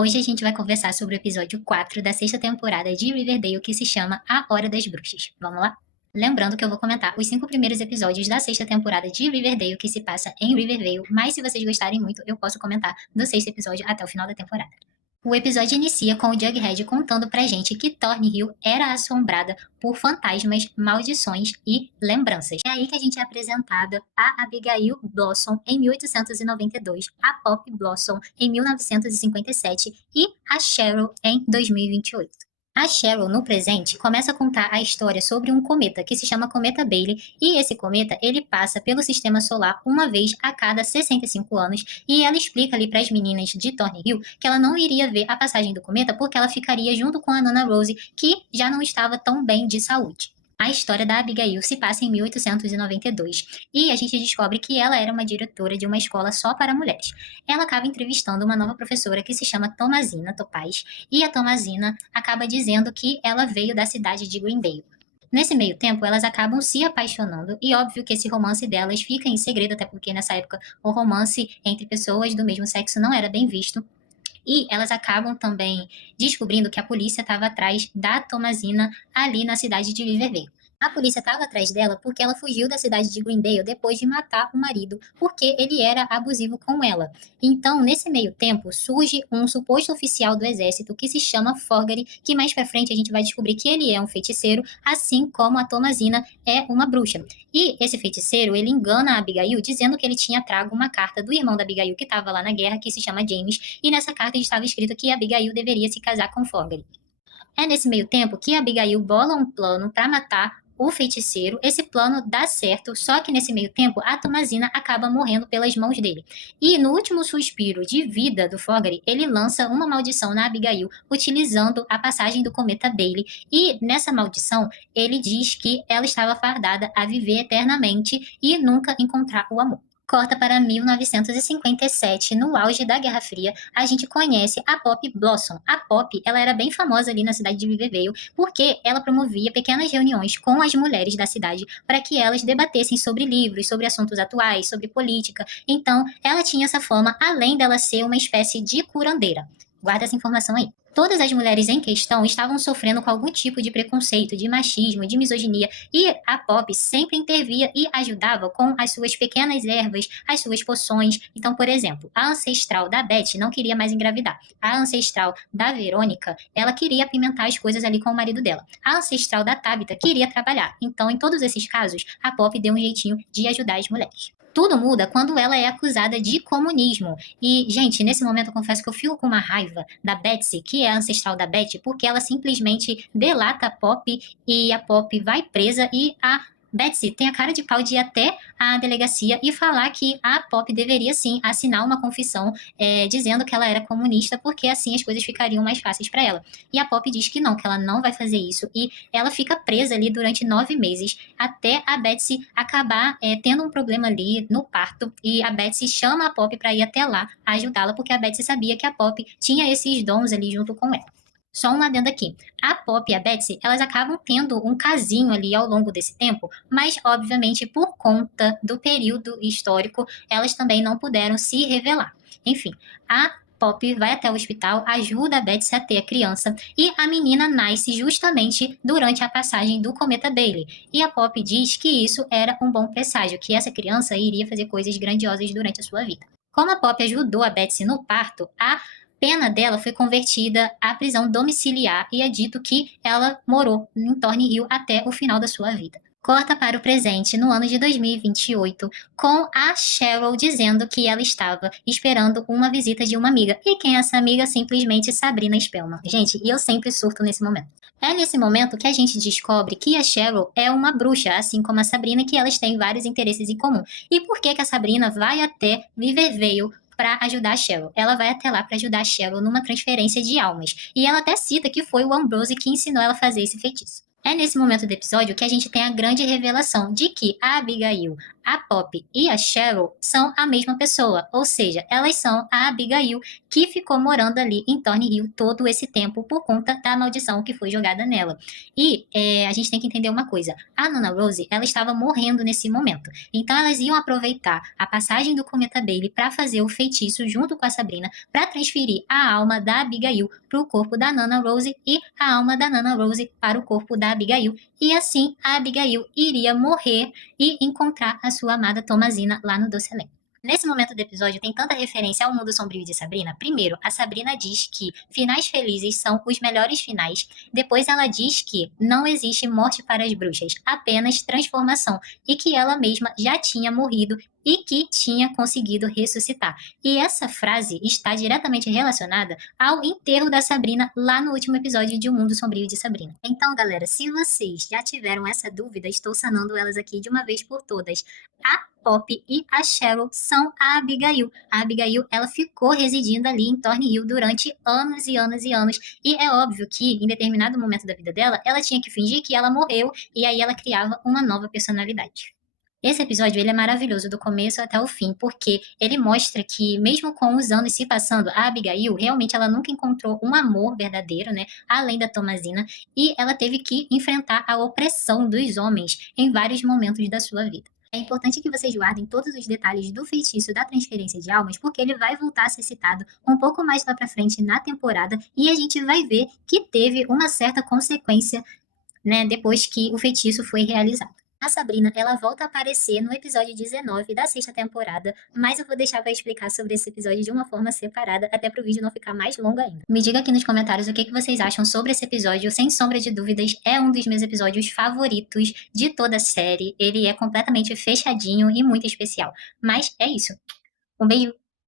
Hoje a gente vai conversar sobre o episódio 4 da sexta temporada de Riverdale, que se chama A Hora das Bruxas. Vamos lá? Lembrando que eu vou comentar os 5 primeiros episódios da sexta temporada de Riverdale, que se passa em Riverdale, mas se vocês gostarem muito, eu posso comentar do sexto episódio até o final da temporada. O episódio inicia com o Jughead contando pra gente que Thornhill era assombrada por fantasmas, maldições e lembranças. É aí que a gente é apresentada a Abigail Blossom em 1892, a Pop Blossom em 1957 e a Cheryl em 2028. A Cheryl, no presente, começa a contar a história sobre um cometa que se chama Cometa Bailey, e esse cometa ele passa pelo sistema solar uma vez a cada 65 anos, e ela explica ali para as meninas de Thornhill que ela não iria ver a passagem do cometa porque ela ficaria junto com a Nana Rose, que já não estava tão bem de saúde. A história da Abigail se passa em 1892 e a gente descobre que ela era uma diretora de uma escola só para mulheres. Ela acaba entrevistando uma nova professora que se chama Thomasina Topaz e a Thomasina acaba dizendo que ela veio da cidade de Greendale. Nesse meio tempo, elas acabam se apaixonando e óbvio que esse romance delas fica em segredo, até porque nessa época o romance entre pessoas do mesmo sexo não era bem visto. E elas acabam também descobrindo que a polícia estava atrás da Thomasina ali na cidade de Riverdale. A polícia estava atrás dela porque ela fugiu da cidade de Greendale depois de matar o marido, porque ele era abusivo com ela. Então, nesse meio tempo, surge um suposto oficial do exército que se chama Forgery, que mais pra frente a gente vai descobrir que ele é um feiticeiro, assim como a Thomasina é uma bruxa. E esse feiticeiro, ele engana a Abigail dizendo que ele tinha trago uma carta do irmão da Abigail que estava lá na guerra, que se chama James, e nessa carta estava escrito que a Abigail deveria se casar com Forgery. É nesse meio tempo que a Abigail bola um plano para matar o feiticeiro. Esse plano dá certo, só que nesse meio tempo a Thomasina acaba morrendo pelas mãos dele. E no último suspiro de vida do Fogarty, ele lança uma maldição na Abigail, utilizando a passagem do cometa Bailey. E nessa maldição, ele diz que ela estava fardada a viver eternamente e nunca encontrar o amor. Corta para 1957, no auge da Guerra Fria, a gente conhece a Pop Blossom. A Pop, ela era bem famosa ali na cidade de Riverdale, porque ela promovia pequenas reuniões com as mulheres da cidade para que elas debatessem sobre livros, sobre assuntos atuais, sobre política. Então, ela tinha essa fama, além dela ser uma espécie de curandeira. Guarda essa informação aí. Todas as mulheres em questão estavam sofrendo com algum tipo de preconceito, de machismo, de misoginia, e a Pop sempre intervia e ajudava com as suas pequenas ervas, as suas poções. Então, por exemplo, a ancestral da Beth não queria mais engravidar. A ancestral da Verônica, ela queria apimentar as coisas ali com o marido dela. A ancestral da Tabitha queria trabalhar. Então, em todos esses casos, a Pop deu um jeitinho de ajudar as mulheres. Tudo muda quando ela é acusada de comunismo. E, gente, nesse momento eu confesso que eu fico com uma raiva da Betsy, que é a ancestral da Betty, porque ela simplesmente delata a Pop e a Pop vai presa e a Betsy tem a cara de pau de ir até a delegacia e falar que a Pop deveria sim assinar uma confissão dizendo que ela era comunista, porque assim as coisas ficariam mais fáceis para ela. E a Pop diz que ela não vai fazer isso, e ela fica presa ali durante 9 meses, até a Betsy acabar tendo um problema ali no parto, e a Betsy chama a Pop para ir até lá ajudá-la, porque a Betsy sabia que a Pop tinha esses dons ali junto com ela. Só um adendo aqui. A Pop e a Betsy, elas acabam tendo um casinho ali ao longo desse tempo, mas, obviamente, por conta do período histórico, elas também não puderam se revelar. Enfim, a Pop vai até o hospital, ajuda a Betsy a ter a criança, e a menina nasce justamente durante a passagem do cometa Bailey. E a Pop diz que isso era um bom presságio, que essa criança iria fazer coisas grandiosas durante a sua vida. Como a Pop ajudou a Betsy no parto, a pena dela foi convertida à prisão domiciliar e é dito que ela morou em Thornhill até o final da sua vida. Corta para o presente, no ano de 2028, com a Cheryl dizendo que ela estava esperando uma visita de uma amiga. E quem é essa amiga? Simplesmente Sabrina Spellman. Gente, e eu sempre surto nesse momento. É nesse momento que a gente descobre que a Cheryl é uma bruxa, assim como a Sabrina, que elas têm vários interesses em comum. E por que a Sabrina vai até Riverdale para ajudar a Cheryl? Ela vai até lá para ajudar a Cheryl numa transferência de almas. E ela até cita que foi o Ambrose que ensinou ela a fazer esse feitiço. É nesse momento do episódio que a gente tem a grande revelação de que a Abigail, a Poppy e a Cheryl são a mesma pessoa, ou seja, elas são a Abigail que ficou morando ali em Thornhill todo esse tempo por conta da maldição que foi jogada nela. E a gente tem que entender uma coisa, a Nana Rose, ela estava morrendo nesse momento, então elas iam aproveitar a passagem do Cometa Bailey para fazer o feitiço junto com a Sabrina, para transferir a alma da Abigail para o corpo da Nana Rose e a alma da Nana Rose para o corpo da Abigail, e assim a Abigail iria morrer e encontrar a sua amada Tomazina lá no Doce Elenco. Nesse momento do episódio tem tanta referência ao mundo sombrio de Sabrina. Primeiro, a Sabrina diz que finais felizes são os melhores finais. Depois ela diz que não existe morte para as bruxas, apenas transformação, e que ela mesma já tinha morrido e que tinha conseguido ressuscitar. E essa frase está diretamente relacionada ao enterro da Sabrina lá no último episódio de O Mundo Sombrio de Sabrina. Então, galera, se vocês já tiveram essa dúvida, estou sanando elas aqui de uma vez por todas. A Poppy e a Cheryl são a Abigail. A Abigail, ela ficou residindo ali em Thornhill durante anos e anos e anos. E é óbvio que, em determinado momento da vida dela, ela tinha que fingir que ela morreu e aí ela criava uma nova personalidade. Esse episódio ele é maravilhoso do começo até o fim, porque ele mostra que, mesmo com os anos se passando, a Abigail realmente ela nunca encontrou um amor verdadeiro, né? Além da Tomazina, e ela teve que enfrentar a opressão dos homens em vários momentos da sua vida. É importante que vocês guardem todos os detalhes do feitiço da transferência de almas, porque ele vai voltar a ser citado um pouco mais lá pra frente na temporada, e a gente vai ver que teve uma certa consequência, né, depois que o feitiço foi realizado. A Sabrina, ela volta a aparecer no episódio 19 da sexta temporada, mas eu vou deixar para explicar sobre esse episódio de uma forma separada, até para o vídeo não ficar mais longo ainda. Me diga aqui nos comentários o que vocês acham sobre esse episódio, sem sombra de dúvidas, é um dos meus episódios favoritos de toda a série, ele é completamente fechadinho e muito especial. Mas é isso. Um beijo!